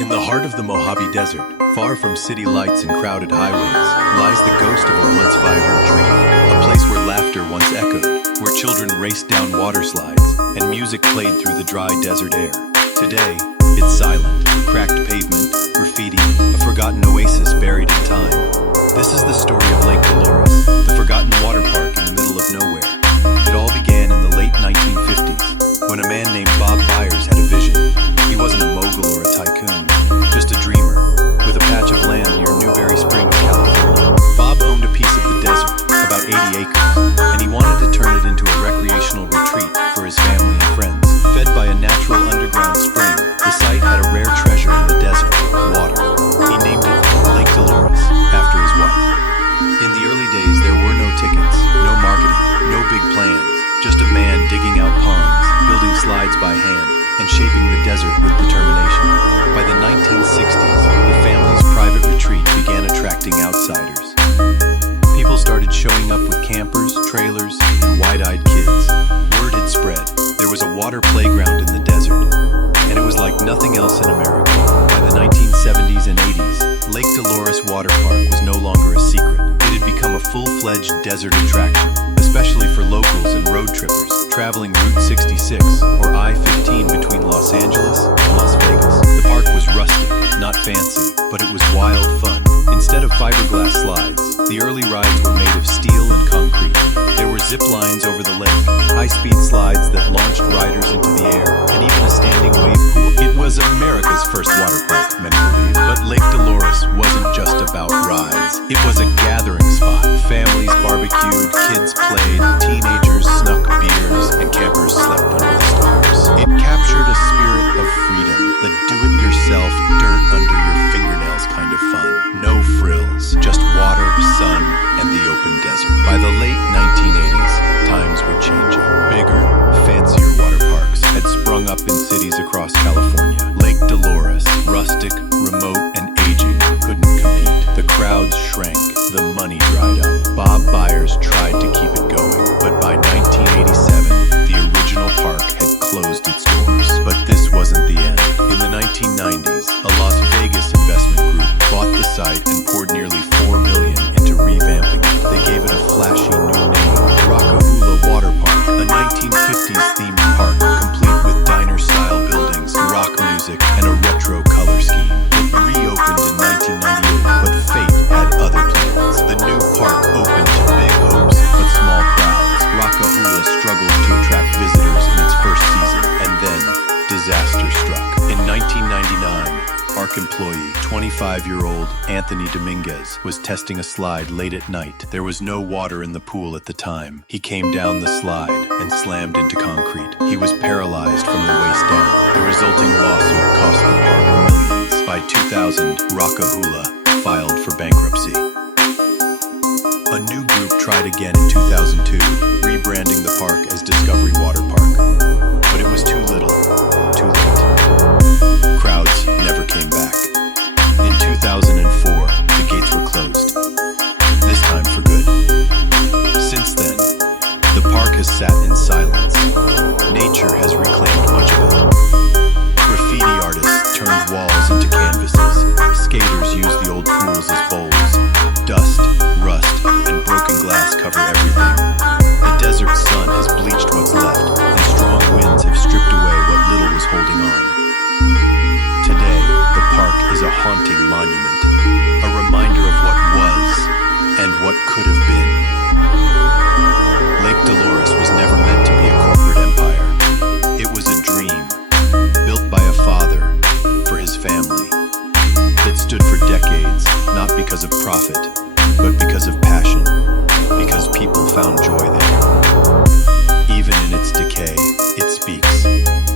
In the heart of the Mojave Desert, far from city lights and crowded highways, lies the ghost of a once vibrant dream. A place where laughter once echoed, where children raced down water slides, and music played through the dry desert air. Today, it's silent, cracked pavement, graffiti, a forgotten oasis buried in time. This is the story of Lake Dolores, the forgotten water park in the middle of nowhere. It all began in the late 1950s, when a man named Bob Byers had a vision. He wasn't a mogul or a tycoon, just a dreamer, with a patch of land near Newberry Springs, California. Bob owned a piece of the desert, about 80 acres, and he wanted to turn it into a recreational retreat for his family and friends. Fed by a natural underground spring, the site had a rare treasure in the desert, water. He named it Lake Dolores, after his wife. In the early days, there were no tickets, no marketing, no big plans, just a man digging out ponds, building slides by hand, and shaping the desert with determination. By the 1960s, the family's private retreat began attracting outsiders. People started showing up with campers, trailers, and wide-eyed kids. Word had spread. There was a water playground in the desert, and it was like nothing else in America. By the 1970s and 80s, Lake Dolores Waterpark was no longer a secret. It had become a full-fledged desert attraction, especially for locals and road trippers traveling Route 66 or I-15 between Los Angeles and Las Vegas. The park was rustic, not fancy, but it was wild fun. Instead of fiberglass slides, the early rides were made of steel and concrete. There were zip lines over the lake, high-speed slides that launched riders into the air, and even a standing wave pool. It was America's first water park, many believe. But Lake Dolores wasn't just about rides. It was a gathering spot. Families barbecued, kids played, teenagers snuck beers, and campers slept under the stars. It captured a spirit of freedom, the do-it-yourself, dirt under your fingernails kind of fun. No frills, just water, sun, and the open desert. By the late 1980s, times were changing. Bigger, fancier water parks had sprung up in cities across California. Lake Dolores, rustic, remote, and aging, couldn't compete. The crowds shrank, the money dried up. Bob Byers tried to keep it going, but by 1987, the original park had closed its doors. But this wasn't the end. In the 1990s, a Las Vegas investment group bought the site and poured nearly $4 million into revamping it. They gave it a flashy new name, Rock-A-Hoola Waterpark, a 1950s themed park complete with diner-style buildings, rock music, and a retro color scheme. It reopened in 1998, but fate had other plans. The new park opened to big hopes, but small crowds. Rock-A-Hoola struggled to attract visitors in its first season, and then disaster struck. In 1999, park employee, 25-year-old Anthony Dominguez, was testing a slide late at night. There was no water in the pool at the time. He came down the slide and slammed into concrete. He was paralyzed from the waist down. The resulting lawsuit cost the park millions. By 2000, Rock-A-Hoola filed for bankruptcy. A new group tried again in 2002, rebranding the park as Discovery Water Park. But it was too little, too late. Crowds never came back. In 2004, the gates were closed. This time for good. Since then, the park has sat in silence. Nature has reclaimed much of it. Graffiti artists turned walls into canvases. Skaters used the old pools as bowls. Dust, rust, and broken glass cover everything. The desert sun has bleached what's left, and strong winds have stripped away what little was holding on. Today, the park is a haunting monument, a reminder of what was and what could have been. Lake Dolores was never meant to be a corporate empire. It was a dream, built by a father for his family, that stood for decades, not because of profit, but because of passion, because people found joy there. Even in its decay, it speaks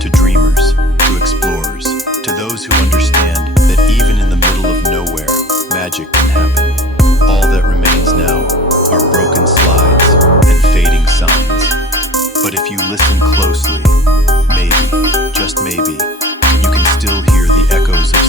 to dreamers, to explorers, to those who understand that even in the middle of nowhere, magic can happen. All that remains now are broken slides and fading signs. But if you listen closely, maybe, just maybe, you can still hear the echoes of